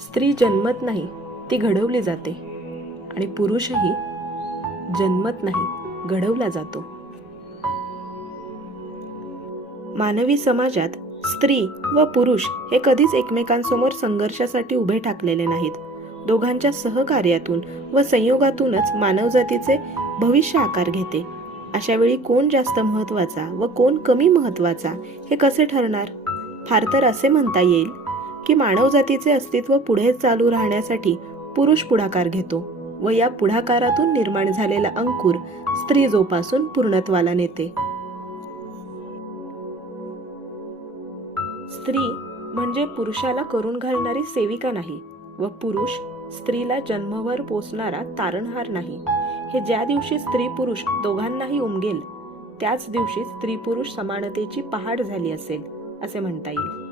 स्त्री जन्मत नाही, ती घडवली जाते आणि पुरुषही जन्मत नाही, घडवला जातो. मानवी समाजात स्त्री व पुरुष हे कधीच एकमेकांसमोर संघर्षासाठी उभे ठाकलेले नाहीत. दोघांच्या सहकार्यातून व संयोगातूनच मानवजातीचे भविष्य आकार घेते. अशा वेळी कोण जास्त महत्त्वाचा व कोण कमी महत्त्वाचा हे कसे ठरणार? फार तर असे म्हणता येईल की मानवजातीचे अस्तित्व पुढे चालू राहण्यासाठी पुरुष पुढाकार घेतो व या पुढाकारातून निर्माण झालेला अंकुर स्त्री जोपासून पूर्णत्वाला नेते. स्त्री म्हणजे पुरुषाला करून घालणारी सेविका नाही व पुरुष स्त्रीला जन्मभर पोसणारा तारणहार नाही. हे ज्या दिवशी स्त्री पुरुष दोघांनाही उमगेल त्याच दिवशी स्त्री पुरुष समानतेची पहाड झाली असेल असे म्हणता येईल.